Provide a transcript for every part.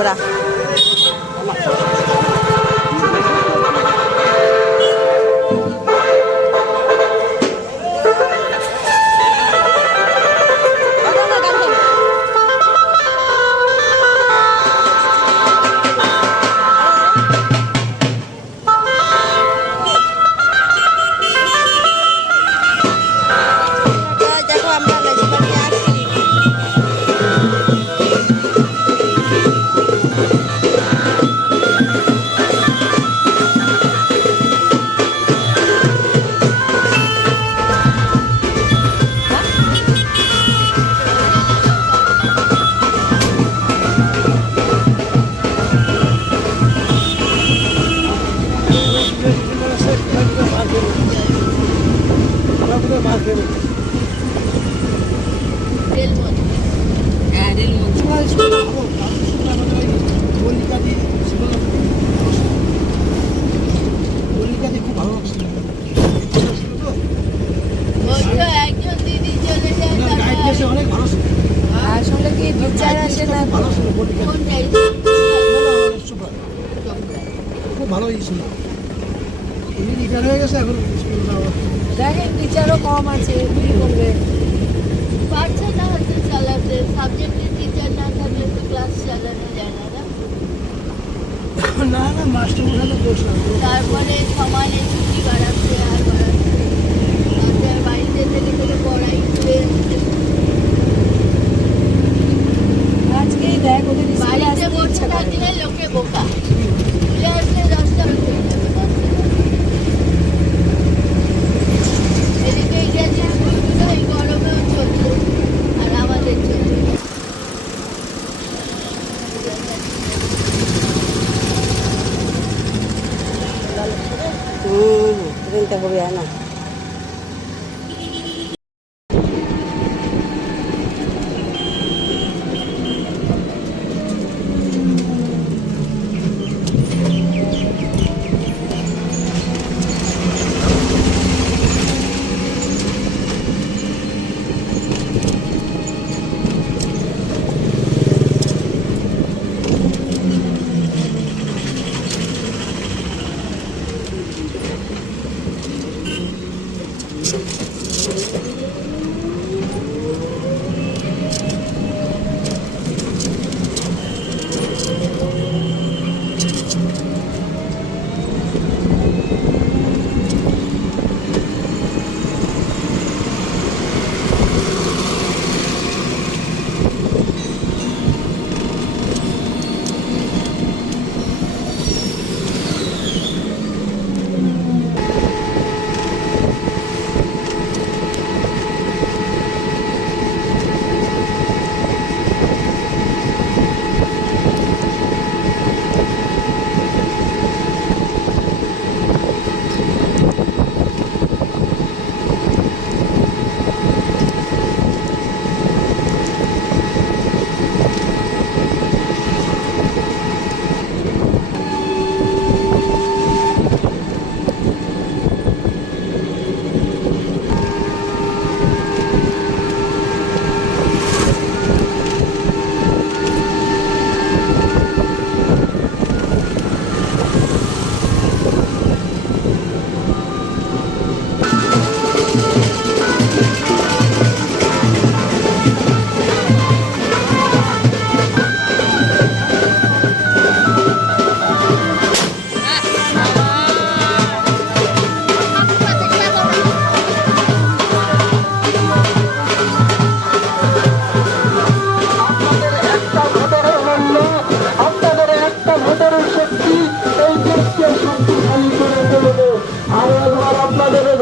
ওরা। আসলে কি টিচার আসে না, খুব ভালো ছিল। উনি রিটায়ার হয়ে গেছে, এখন দেখেন টিচারও কম আছে, কি করবে? পারছে না হয়তো চালাতে, সাবজেক্টের টিচার না থাকলে তো ক্লাস চালানো যায় না। না না, মাস্টার মশাইয়ের দোষ না। তারপরে সমানে ছুটি বাড়াচ্ছে আর বাড়াচ্ছে, বাড়িতে থেকে থেকে পড়াই হয়ে যাচ্ছে। আজকেই দেখ ওদের বাড়িতে বসে থাকলে লোকে বোকা, স্কুলে আসলে 10টা হয়ে যাবে। এদিকে ইংরেজি স্কুলগুলো এই গরমেও চলছে আর আমাদের চলছে। ট্রেনটা হবে না।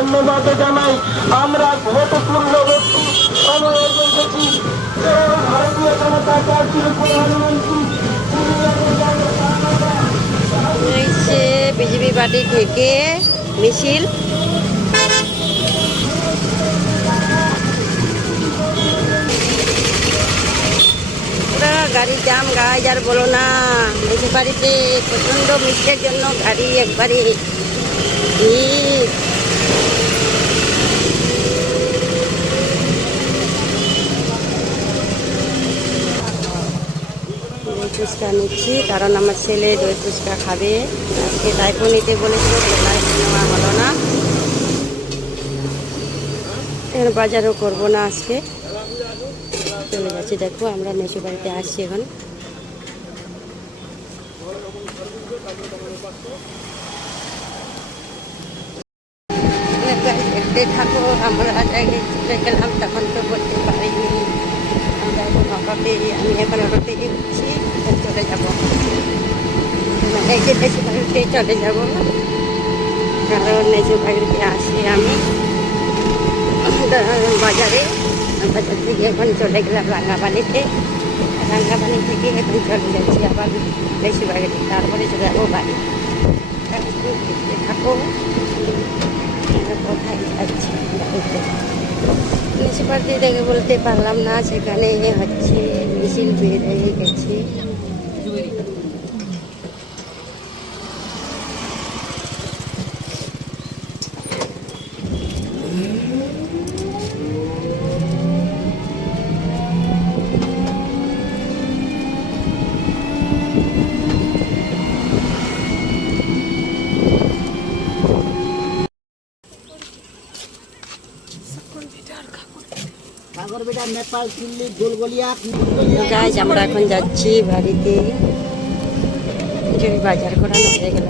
ধন্যবাদ জানাই। আমরা ভোট পূর্ণবর্তী সময়ে দেখেছি ভারতীয় জনতা পার্টির প্রধানমন্ত্রী বিজেপি পার্টি থেকে মিছিল। গাড়ি জাম, গাছ আর বলো না, বিজেপি বাড়িতে প্রচন্ড মিছিলের জন্য গাড়ি একবারে ভিড়। ফুচকা নিচ্ছি, কারণ আমার ছেলে দই ফুচকা খাবে। আজকে তাইপো নিতে বলেছিল, তাইপো নেওয়া হলো না। এর বাজারও করবো না আজকে, চলে যাচ্ছি। দেখো আমরা মেসো বাড়িতে আসছি এখন। দেখতে থাকো, আমরা জায়গায় চলে গেলাম, তখন তো বলতে পারিনি। আমরা এখন অটোতে, আমি এখন অটোতে উঠছি, চলে যাবো, মেসো বাড়িতে চলে যাবো। কারণ মেসো বাড়িতে আসি আমি বাজারে, বাজার থেকে এখন চলে গেলাম রাঙ্গাবালিতে। রাঙ্গাবালি থেকে এখন চলে যাচ্ছি আবার মেসো বাড়িতে, তারপরে চলে যাবো বাড়ি। দেখতে থাকো কোথায় যাচ্ছি বাড়িতে। মিউনিসিপালিটি থেকে বলতে পারলাম না, সেখানে হচ্ছে মিছিল বের হয়ে গেছে। গাইজ আমরা এখন যাচ্ছি বাড়িতে, বাজার করানো হয়ে গেল।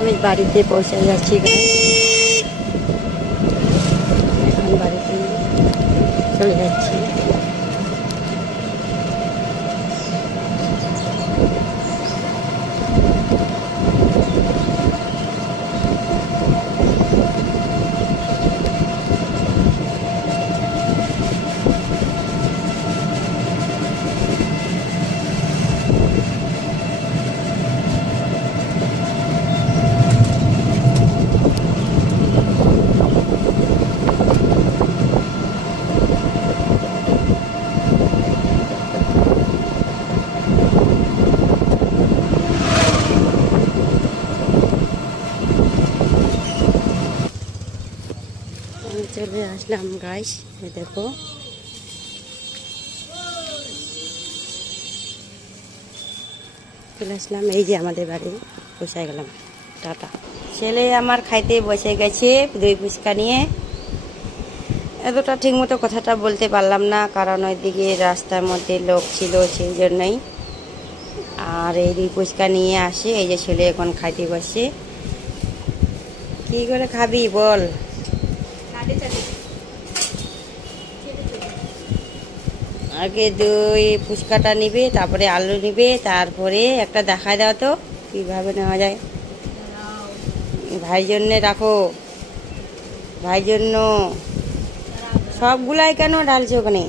আমি বাড়িতে পৌঁছে যাচ্ছি গাইস, এখন বাড়িতে চলে যাচ্ছি। চলে আসলাম গাইস, দেখো চলে আসলাম, এই যে আমাদের বাড়ি বসে গেলাম। টাটা। ছেলে আমার খাইতে বসে গেছে দই ফুচকা নিয়ে। এতটা ঠিক মতো কথাটা বলতে পারলাম না, কারণ ওইদিকে রাস্তার মধ্যে লোক ছিল, সেই জন্যই। আর এই দই ফুচকা নিয়ে আসে, এই যে ছেলে এখন খাইতে বসে। কি করে খাবি বল? আগে দই ফুচকাটা নিবে, তারপরে আলু নিবে, তারপরে একটা দেখায় দাও তো কীভাবে নেওয়া যায়। ভাই জন্যে রাখো, ভাই জন্য সবগুলাই কেন ঢালছে ওখানে?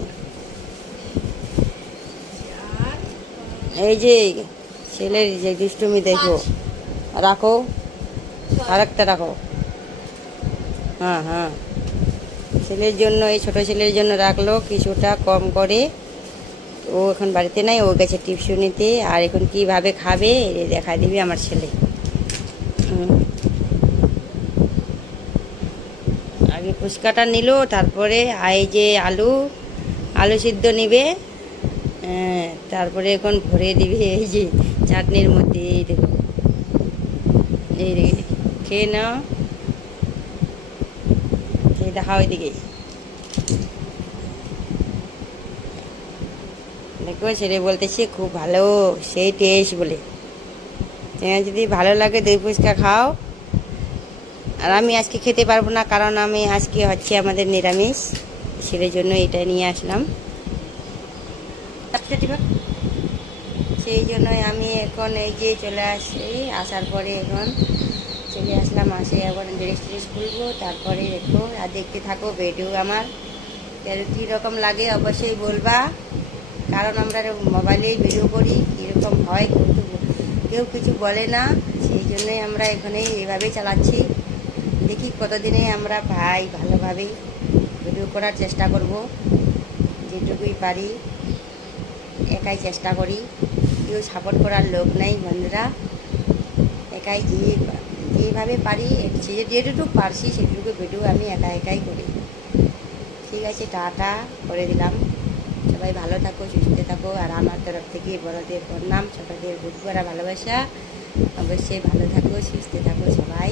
এই যে ছেলের যে দুষ্টুমি দেখো, রাখো, আরেকটা রাখো। হ্যাঁ হ্যাঁ, ছেলের জন্য, এই ছোটো ছেলের জন্য রাখলো কিছুটা কম করে। ও এখন বাড়িতে নাই, ও গেছে টিউশনিতে। আর এখন কিভাবে খাবে দেখা দিবি আমার ছেলে। আগে ফুচকাটা নিল, তারপরে এই যে আলু সিদ্ধ নিবে। তারপরে এখন ভরে দিবে এই যে চাটনির মধ্যে। এই দেখো, এই দেখে খেয়ে নাও, খেয়ে দেখা ওইদিকে দেখো। ছেলে বলতেছে খুব ভালো, সেই টেস্ট বলে। যদি ভালো লাগে দই ফুচকা খাও। আর আমি আজকে খেতে পারবো না, কারণ আমি আজকে হচ্ছে আমাদের নিরামিষ। ছেলের জন্য এটা নিয়ে আসলাম। সেই জন্যই আমি এখন এই যে চলে আসি, আসার পরে এখন চলে আসলাম। আসে এখন ড্রেস খুলবো, তারপরে দেখো আর দেখতে থাকো ভিডিও আমার। কীরকম লাগে অবশ্যই বলবা, কারণ আমরা মোবাইলেই ভিডিও করি, কীরকম হয় কিন্তু কেউ কিছু বলে না। সেই জন্যই আমরা এখানে এইভাবেই চালাচ্ছি। দেখি কতদিনে আমরা ভালোভাবে ভিডিও করার চেষ্টা করব, যেটুকুই পারি। একাই চেষ্টা করি, কেউ সাপোর্ট করার লোক নেই বন্ধুরা। একাই যেভাবে পারি, যেটুকু পারছি সেটুকু ভিডিও আমি একাই করি। ঠিক আছে, টাটা করে দিলাম। সবাই ভালো থাকো, সুস্থ থাকো। আর আমার তরফ থেকে বড়দের প্রণাম, ছোটদের বুক ভরা ভালোবাসা। অবশ্যই ভালো থাকো, সুস্থ থাকো সবাই।